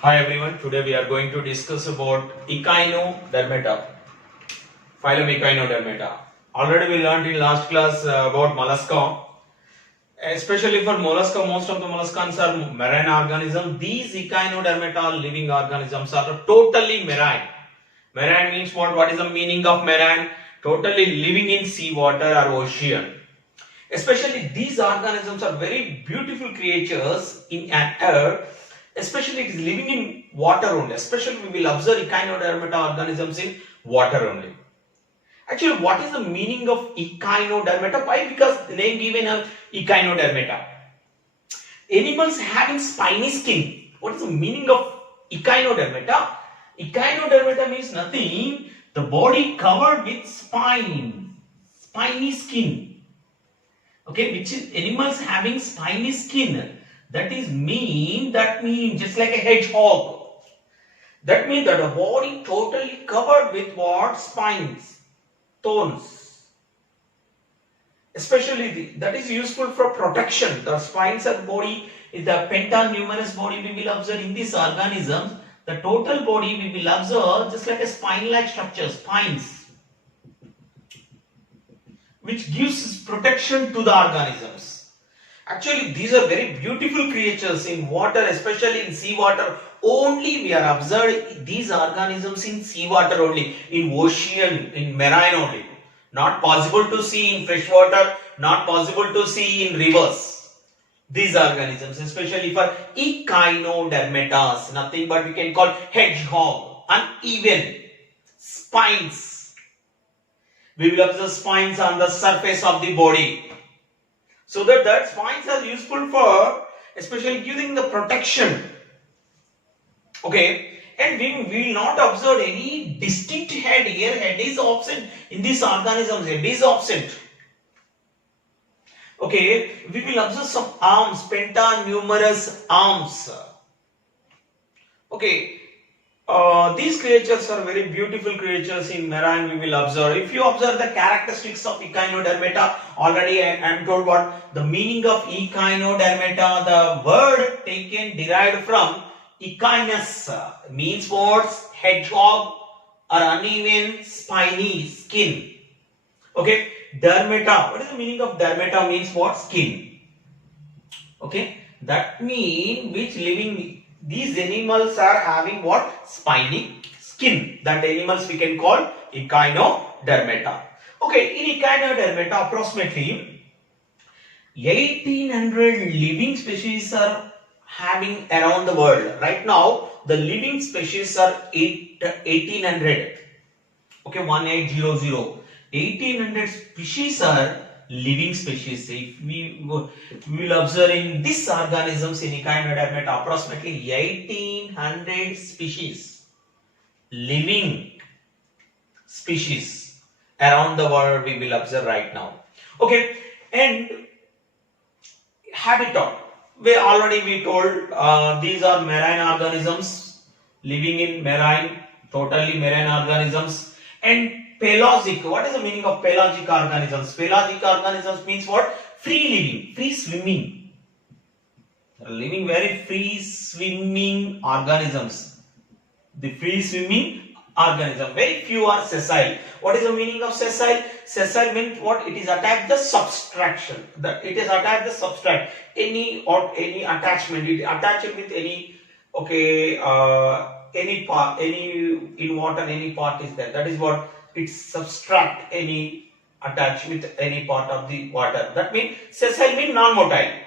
Hi everyone, today we are going to discuss about Echinodermata, phylum Echinodermata. Already we learned in last class about mollusca. Especially for mollusca, most of the molluscans are marine organisms. These Echinodermata living organisms are totally marine. Marine means what? What is the meaning of marine? Totally living in sea water or ocean. Especially these organisms are very beautiful creatures in an earth, especially it is living in water only. Especially we will observe echinodermata organisms in water only. Actually, what is the meaning of echinodermata? Why? Because the name given a echinodermata. Animals having spiny skin. What is the meaning of echinodermata? Echinodermata means nothing. The body covered with spiny skin. Okay, which is animals having spiny skin. That means just like a hedgehog. That means that a body totally covered with what? Spines, thorns. Especially that is useful for protection. The spines of body is the pentanumerous body we will observe in these organisms. The total body we will observe just like a spine-like structure, spines, which gives protection to the organisms. Actually, these are very beautiful creatures in water, especially in sea water. Only we are observed these organisms in sea water only, in ocean, in marine only. Not possible to see in fresh water, not possible to see in rivers. These organisms, especially for echinodermatas, nothing but we can call hedgehog, uneven spines. We will observe spines on the surface of the body. So that spines are useful for especially giving the protection. Okay, and we will not observe any distinct head here. Head is absent in these organisms. Head is absent. Okay, we will observe some arms, pentanumerous arms. Okay, these creatures are very beautiful creatures in marine. We will observe. If you observe the characteristics of echinodermata, already I am told what the meaning of echinodermata. The word taken derived from echinus means what? Hedgehog or uneven spiny skin. Okay, dermata. What is the meaning of dermata? Means what? Skin. Okay, that means which living these animals are having what? Spiny skin. That animals we can call echinodermata. Okay, in echinodermata approximately 1800 living species are having around the world. Right now the living species are 1800. Okay, 1800. 1800 species are living species. If we will observe in these organisms in echinodermata approximately 1800 species, living species around the world we will observe right now. Okay, and habitat. We told these are marine organisms living in marine, totally marine organisms. And pelagic. What is the meaning of pelagic organisms? Pelagic organisms means what? Free living, free swimming. Living very free swimming organisms. The free swimming organism. Very few are sessile. What is the meaning of sessile? Sessile means what? It is attached the subtraction. It is attached the subtract. Any attachment. It attached with any any part, any in water, any part is there. That is what it subtract any attach with any part of the water. That means sessile means non-motile.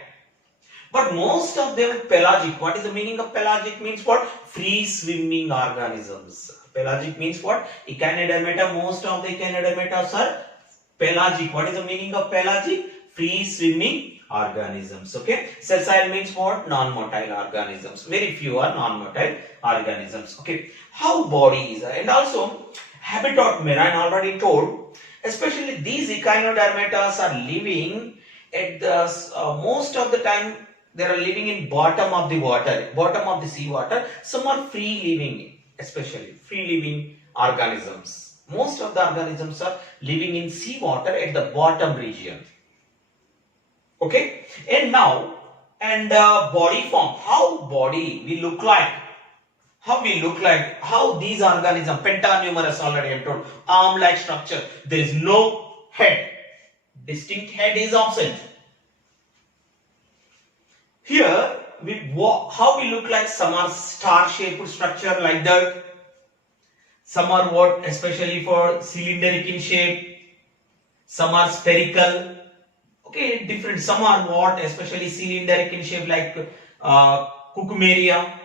But most of them pelagic. What is the meaning of pelagic? Means what? Free swimming organisms. Pelagic means what? Echinodermata. Most of the echinodermata are pelagic. What is the meaning of pelagic? Free swimming organisms. Okay. Sessile means what? Non-motile organisms. Very few are non-motile organisms. Okay. How body is, and also habitat marine already told. Especially these echinodermata are living at the most of the time they are living in bottom of the water, bottom of the sea water. Some are free living, especially free living organisms. Most of the organisms are living in sea water at the bottom region. Okay, and now body form. How body will look like? how we look like, how these organisms, pentanumerous already I told, arm-like structure. There is no head. Distinct head is absent. Here, how we look like, some are star-shaped structure like that. Some are what, especially for cylindric in shape. Some are spherical. Okay, different. Some are what, especially cylindric in shape like Cucumeria.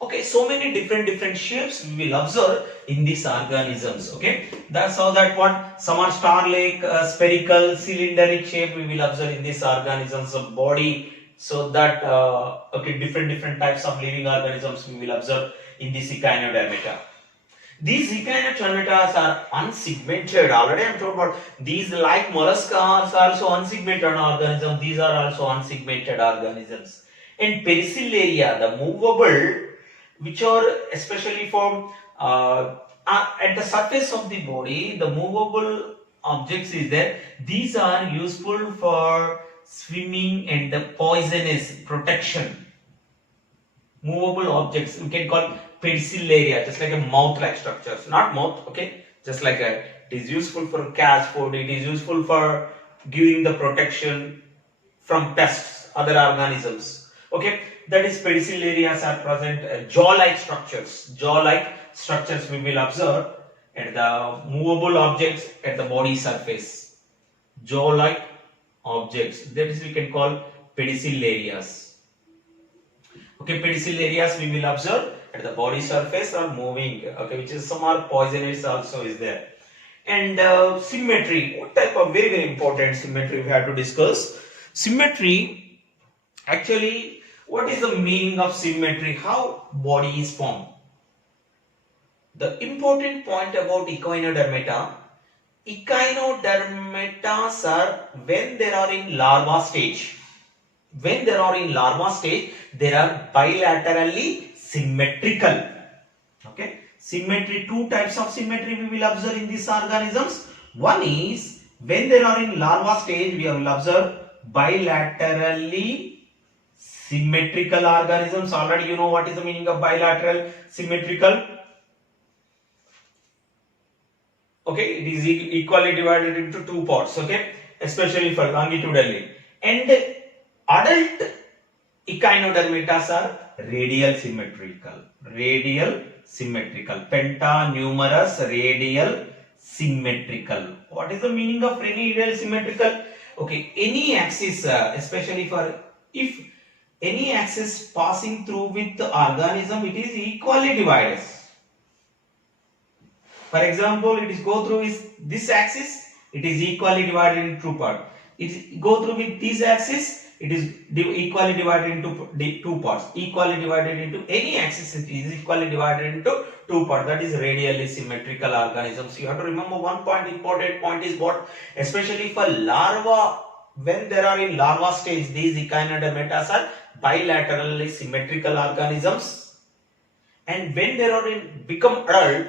Okay, so many different shapes we will observe in these organisms. Okay, that's how that one. Some are star-like, spherical, cylindric shape we will observe in these organisms of body. So that okay, different types of living organisms we will observe in this Echinodermata. These Echinodermata are unsegmented. Already I am told about these, like mollusks are also unsegmented organisms. These are also unsegmented organisms. And Pericillaria, the movable, which are especially for at the surface of the body, the movable objects is there. These are useful for swimming and the poisonous protection. Movable objects we can call Pericillaria, just like a mouth-like structures, not mouth, okay, just like a. It is useful for catch food. It is useful for giving the protection from pests, other organisms. Okay, that is Pericillarias are present. Jaw-like structures we will observe at the movable objects at the body surface. Jaw-like objects, that is we can call Pedicellarias. Okay, Pedicellarias we will observe at the body surface or moving. Okay, which is some are poisonous also is there. And symmetry, what type of very important symmetry we have to discuss. Symmetry, actually, what is the meaning of symmetry? How body is formed? The important point about Echinodermata are when they are in larva stage. When they are in larva stage, they are bilaterally symmetrical. Okay, symmetry, two types of symmetry we will observe in these organisms. One is when they are in larva stage, we will observe bilaterally symmetrical organisms. Already you know what is the meaning of bilateral symmetrical. Okay, it is equally divided into two parts. Okay, especially for longitudinally. And adult Echinodermata are radial symmetrical. Radial symmetrical. Pentanumerous radial symmetrical. What is the meaning of radial symmetrical? Okay, any axis, especially for if any axis passing through with the organism, it is equally divided. For example, it is go through this axis, it is equally divided into two parts. It go through with this axis, it is equally divided into two parts. Equally divided into any axis, it is equally divided into two parts. That is radially symmetrical organisms. You have to remember one point, important point is what, especially for larva, when they are in larva stage, these Echinodermata are bilaterally symmetrical organisms, and when they are in become adult,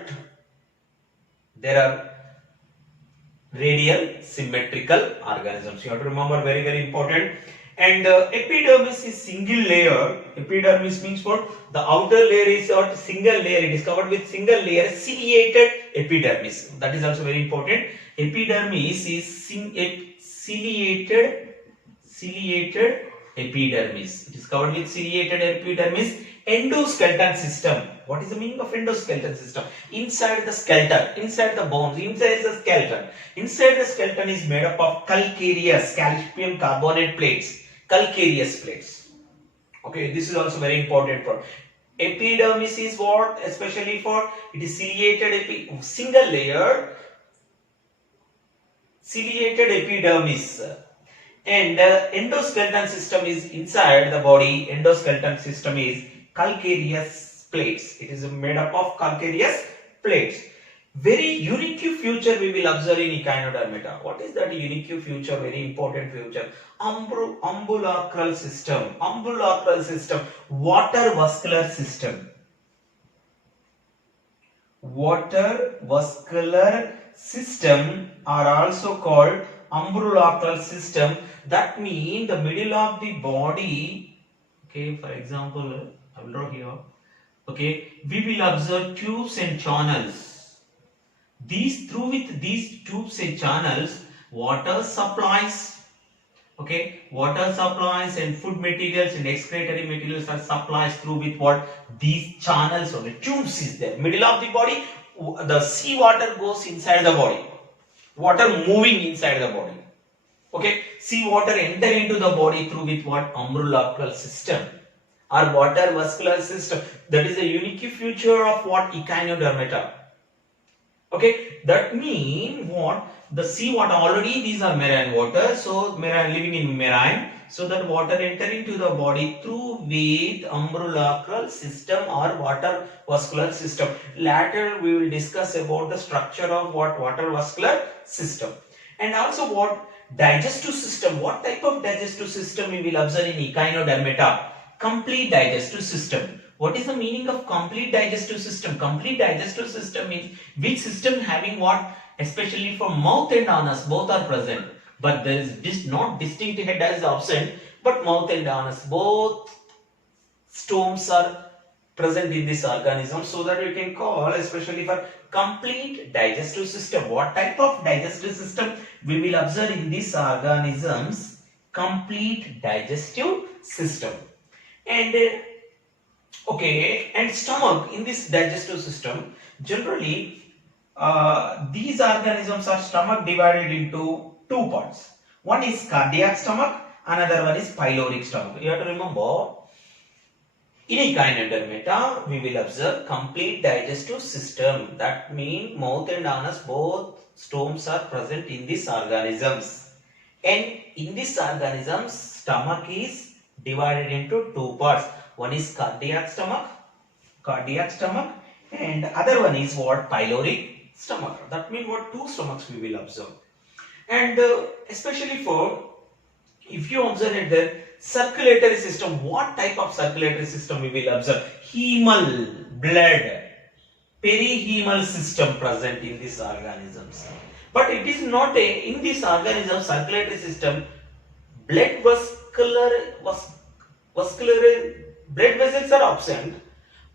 there are radial symmetrical organisms. You have to remember, very important. And epidermis is single layer. Epidermis means what? The outer layer is a single layer. It is covered with single layer ciliated epidermis. That is also very important. Epidermis is ciliated epidermis. It is covered with ciliated epidermis. Endoskeleton system. What is the meaning of endoskeleton system? Inside the skeleton, inside the bones, inside the skeleton. Inside the skeleton is made up of calcareous, calcium carbonate plates. Calcareous plates. Okay, this is also very important for epidermis is what, especially for it is ciliated single layer ciliated epidermis. And endoskeleton system is inside the body. Endoskeleton system is calcareous plates. It is made up of calcareous plates. Very unique feature we will observe in Echinodermata. What is that unique feature? Very important feature. Ambulacral system. Ambulacral system. Water vascular system. Water vascular system are also called ambulacral system. That means the middle of the body. Okay, for example, I will draw here. Okay, we will observe tubes and channels. With these tubes and channels, water supplies. Okay, water supplies and food materials and excretory materials are supplies through with what? These channels or the tubes is there. Middle of the body, the sea water goes inside the body. Water moving inside the body. Okay, sea water enter into the body through with what? Umbilical system or water vascular system. That is a unique feature of what? Echinodermata. Okay, that mean what? The sea water, already these are marine water, so marine, living in marine, so that water enter into the body through with umbilical system or water vascular system. Later we will discuss about the structure of what? Water vascular system. And also what? Digestive system. What type of digestive system we will observe in Echinodermata? Complete digestive system. What is the meaning of complete digestive system? Complete digestive system means which system having what? Especially for mouth and anus, both are present. But there is not distinct head as absent, but mouth and anus, both stones are present in this organism, so that we can call especially for complete digestive system. What type of digestive system we will observe in these organisms? Complete digestive system. And okay, and stomach in this digestive system, generally these organisms are stomach divided into two parts. One is cardiac stomach, another one is pyloric stomach. You have to remember, in Echinodermata, we will observe complete digestive system. That means mouth and anus, both stones are present in these organisms. And in these organisms, stomach is divided into two parts. One is cardiac stomach, and other one is what? Pyloric stomach. That means what? Two stomachs we will observe. And especially for, if you observe it there, circulatory system, what type of circulatory system we will observe? Hemal, blood, perihemal system present in these organisms. But it is not in this organism circulatory system, blood vascular blood vessels are absent,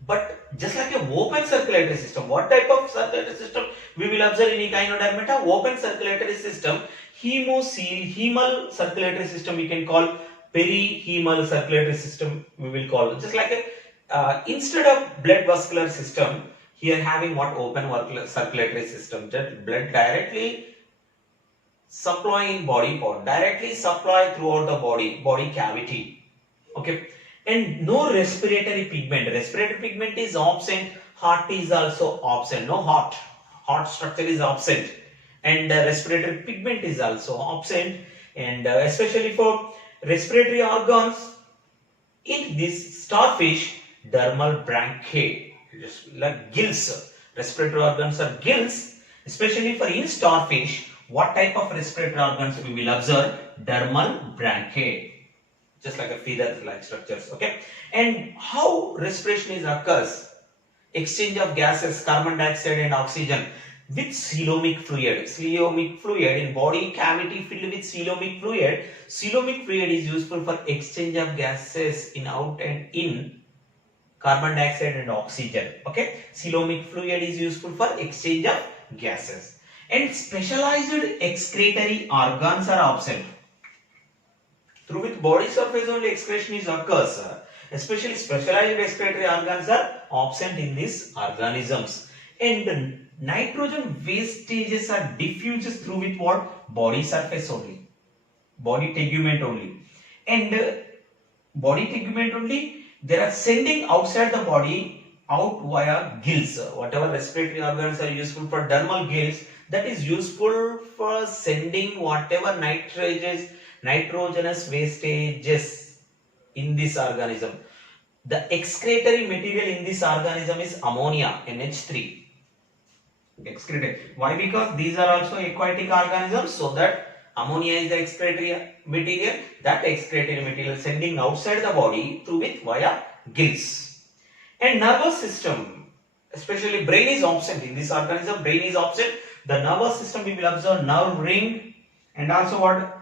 but just like a open circulatory system. What type of circulatory system we will observe in Echinodermata? Open circulatory system. Hemal circulatory system we can call, perihemal circulatory system we will call. Just like a, instead of blood vascular system, here having what? Open circulatory system. Just blood directly supply in body part, directly supply throughout the body cavity. Okay, and no respiratory pigment. Respiratory pigment is absent. Heart is also absent. No heart structure is absent, and respiratory pigment is also absent. And especially for respiratory organs, in this starfish, dermal branchiae, just like gills. Respiratory organs are gills. Especially for in starfish, what type of respiratory organs we will observe? Dermal branchiae, just like a feather like structures. Okay, and how respiration is occurs? Exchange of gases, carbon dioxide and oxygen with coelomic fluid. Coelomic fluid in body cavity filled with coelomic fluid. Coelomic fluid is useful for exchange of gases in out and in, carbon dioxide and oxygen. Okay, coelomic fluid is useful for exchange of gases. And specialized excretory organs are absent. Through with body surface only excretion is occurs. Especially specialized excretory organs are absent in these organisms. And nitrogen wastages are diffused through with what? Body surface only. Body tegument only. And body tegument only, they are sending outside the body out via gills. Whatever respiratory organs are useful for dermal gills, that is useful for sending whatever nitrogenous wastages in this organism. The excretory material in this organism is ammonia, NH3. Excretory. Why? Because these are also aquatic organisms, so that ammonia is the excretory material. That excretory material sending outside the body through with via gills. And nervous system, especially brain is absent in this organism. Brain is absent. The nervous system we will observe nerve ring, and also what?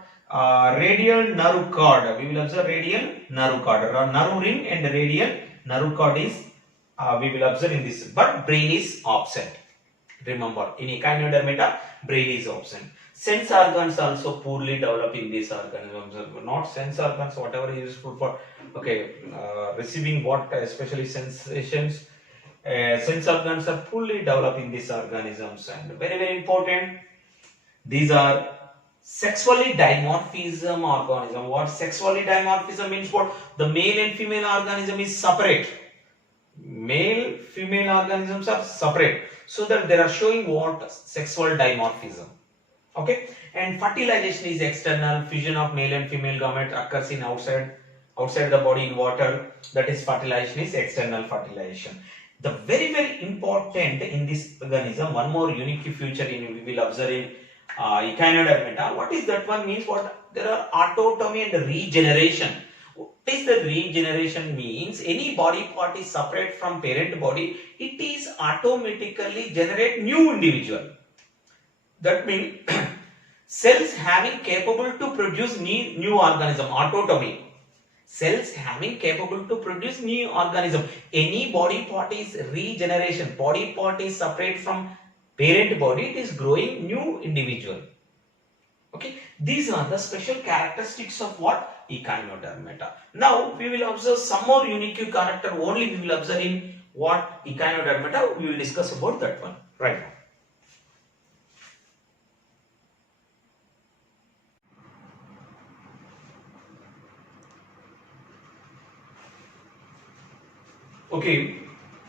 Radial nerve cord. We will observe radial nerve cord. Nerve ring and radial nerve cord is we will observe in this, but brain is absent. Remember, in echinodermata, brain is absent. Sense organs also poorly develop in these organisms. Not sense organs, whatever is useful for receiving what, especially sensations. Sense organs are poorly developed in these organisms, and very important. These are sexually dimorphism organism. What sexually dimorphism means? What the male and female organism is separate. Male female organisms are separate, so that they are showing what sexual dimorphism. Okay, and fertilization is external. Fusion of male and female gametes occurs in outside the body in water. That is, fertilization is external fertilization. The very important in this organism, one more unique feature we will observe in echinodermata. What is that one means? What there are autotomy and regeneration. What is the regeneration means? Any body part is separate from parent body, it is automatically generate new individual. That means cells having capable to produce new organism, autotomy. Cells having capable to produce new organism. Any body part is regeneration. Body part is separate from parent body, it is growing new individual. Okay, these are the special characteristics of what? Echinodermata. Now we will observe some more unique character only we will observe in what? Echinodermata. We will discuss about that one right now. Okay,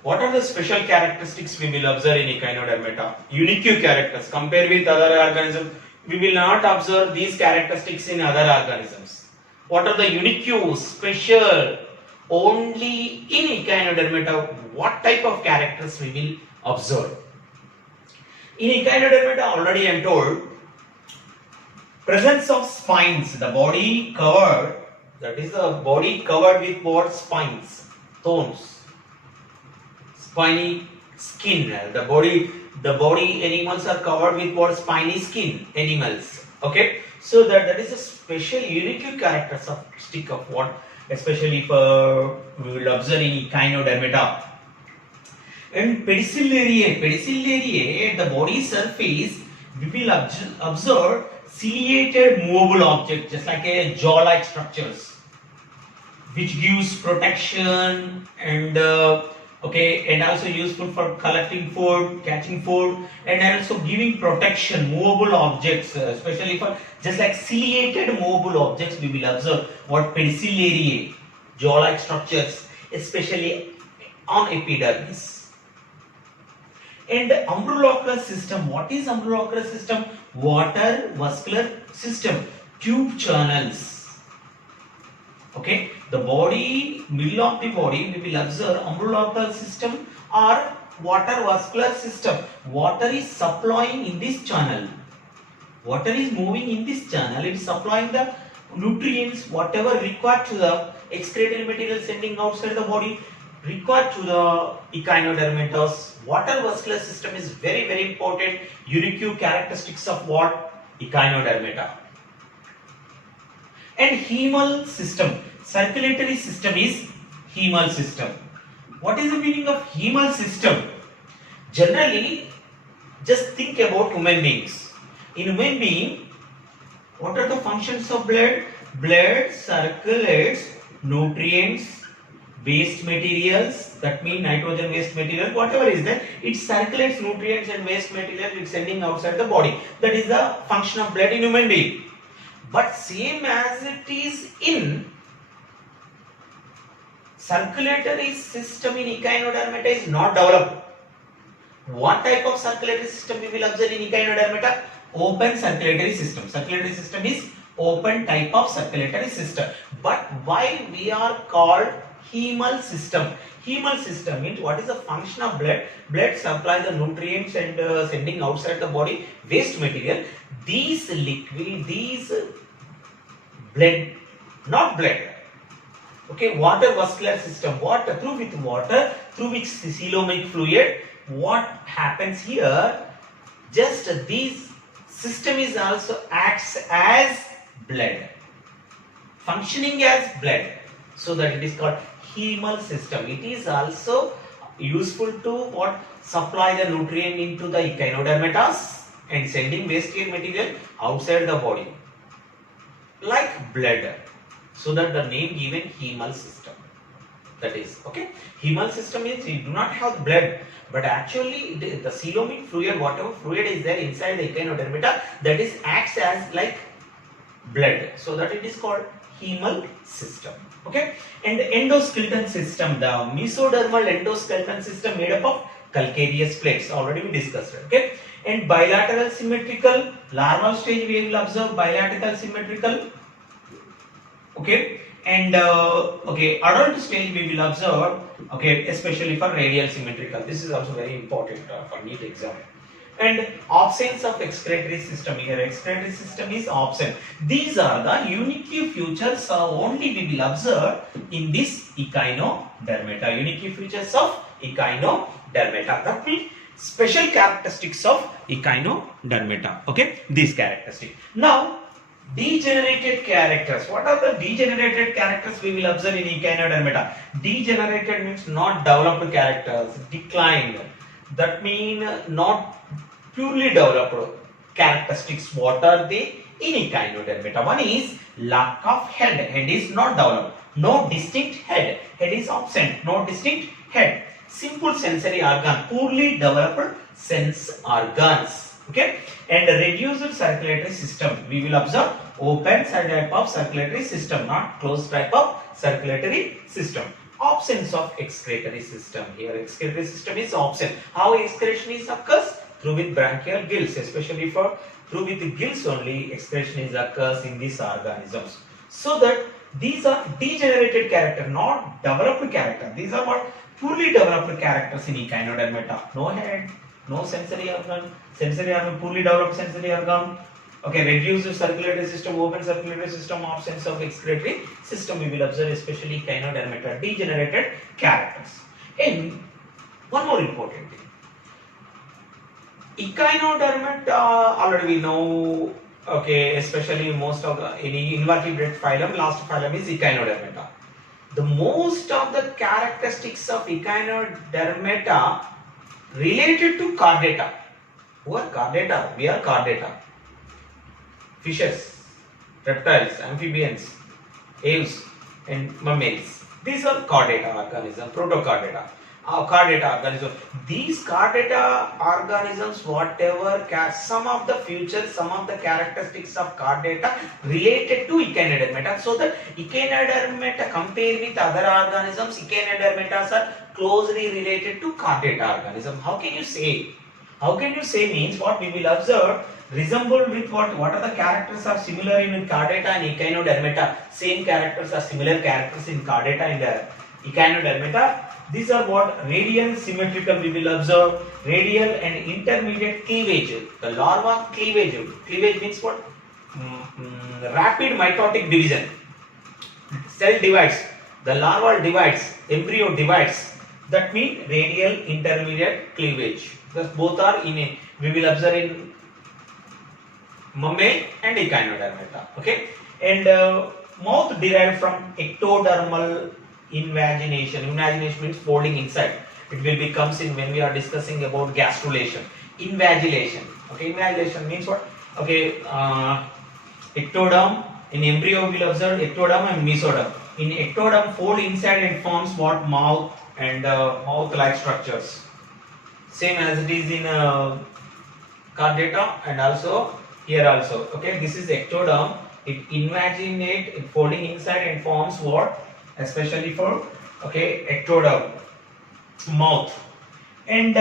what are the special characteristics we will observe in echinodermata? Unique characters. Compared with other organisms, we will not observe these characteristics in other organisms. What are the unique, special, only in echinodermata? What type of characters we will observe? In echinodermata, already I am told, presence of spines, the body covered, that is the body covered with what? Spines, thorns. Spiny skin. The body animals are covered with what? Spiny skin animals. Okay, so that is a special unique characteristic of what, especially for we will observe in echinodermata. And pedicellariae, at the body surface, we will observe ciliated movable objects, just like a jaw-like structures, which gives protection and and also useful for collecting food, catching food, and also giving protection. Movable objects, especially for just like ciliated movable objects, we will observe what? Pedicellariae, jaw-like structures, especially on epidermis. And umbilical system. What is umbilical system? Water vascular system, tube channels. Okay, the body, middle of the body, we will observe umbilical system or water vascular system. Water is supplying in this channel. Water is moving in this channel. It is supplying the nutrients, whatever required to the excreted material sending outside the body, required to the echinodermatous. Water vascular system is very important. Unique characteristics of what? Echinodermata. And hemal system, circulatory system is hemal system. What is the meaning of hemal system? Generally, just think about human beings. In human being, what are the functions of blood? Blood circulates nutrients, waste materials, that means nitrogen waste material, whatever is there, it circulates nutrients and waste material, it's sending outside the body. That is the function of blood in human being. But same as it is in circulatory system in echinodermata is not developed. What type of circulatory system we will observe in echinodermata? Open circulatory system. Circulatory system is open type of circulatory system. But why we are called hemal system? Hemal system means what is the function of blood? Blood supplies the nutrients and sending outside the body waste material. These liquid, these blood, not blood. Okay, water vascular system. Water through which coelomic fluid. What happens here? Just this system is also acts as blood, functioning as blood, so that it is called hemal system. It is also useful to what? Supply the nutrient into the echinodermata and sending waste material outside the body, like blood. So that the name given hemal system. That is, okay. Hemal system means you do not have blood, but actually the coelomic fluid, whatever fluid is there inside the echinodermata, that is acts as like blood. So that it is called hemal system. Okay. And the endoskeleton system, the mesodermal endoskeleton system made up of calcareous plates. Already we discussed it. Okay. And bilateral symmetrical, larval stage we will observe bilateral symmetrical. Okay. And okay, adult stage we will observe, okay, especially for radial symmetrical. This is also very important for NEET exam. And absence of excretory system. Here excretory system is absent. These are the unique features only we will observe in this echinodermata. Unique features of echinodermata. That means special characteristics of echinodermata. Okay, these characteristics. Now, degenerated characters. What are the degenerated characters we will observe in echinodermata? Degenerated means not developed characters, declined. That means not purely developed characteristics. What are they in echinodermata? One is lack of head. Head is not developed. No distinct head. Head is absent. No distinct head. Simple sensory organ. Poorly developed sense organs. Okay, and reduced circulatory system. We will observe open type of circulatory system, not closed type of circulatory system. Absence of excretory system. Here excretory system is absent. How excretion is occurs? Through with branchial gills, especially for through with the gills only excretion is occurs in these organisms. So that these are degenerated character, not developed character. These are what? Poorly developed characters in echinodermata. No head, no sensory organ, poorly developed sensory organ. Okay, reduced circulatory system, open circulatory system, absence of excretory system we will observe, especially echinodermata, degenerated characters. And one more important thing. Echinodermata, already we know, okay, especially most of the any invertebrate phylum, last phylum is echinodermata. The most of the characteristics of echinodermata related to chordata. Who are chordata? We are chordata. Fishes, reptiles, amphibians, aves, and mammals. These are chordata organisms, protochordata. Chordata organisms. These chordata organisms, whatever some of the features, some of the characteristics of chordata related to echinodermata. So that echinodermata compared with other organisms, echinodermata are closely related to chordata organism. How can you say? How can you say means what we will observe resemble with what? What are the characters are similar in chordata and echinodermata? Same characters are similar characters in chordata and echinodermata. These are what? Radial symmetrical we will observe. Radial and intermediate cleavage. The larva cleavage. Cleavage means what? Rapid mitotic division. Cell divides. The larva divides. Embryo divides. That means radial intermediate cleavage. Thus both are in a, we will observe in mammal and echinodermata. Okay. And mouth derived from ectodermal invagination. Invagination means folding inside. It will be comes in when we are discussing about gastrulation. Invagilation. Okay, invagilation means what? Okay, ectoderm. In embryo we will observe ectoderm and mesoderm. In ectoderm, fold inside and forms what? Mouth and mouth-like structures. Same as it is in chordata and also here also. Okay, this is ectoderm. It invaginate, it folding inside and forms what? Especially for okay ectoderm, mouth. And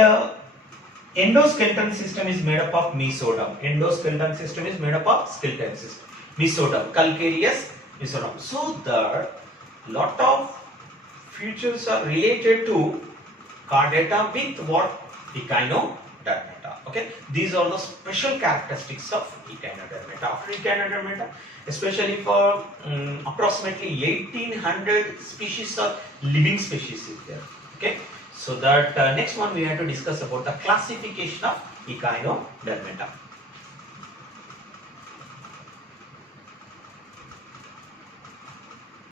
endoskeleton system is made up of mesoderm. Endoskeleton system is made up of skeleton system. Mesoderm, calcareous mesoderm. So that lot of features are related to chordata with what? Echinodermata. Okay, these are the special characteristics of echinodermata. After echinodermata, especially for approximately 1800 species of living species is there. Okay, so that next one we have to discuss about the classification of echinodermata.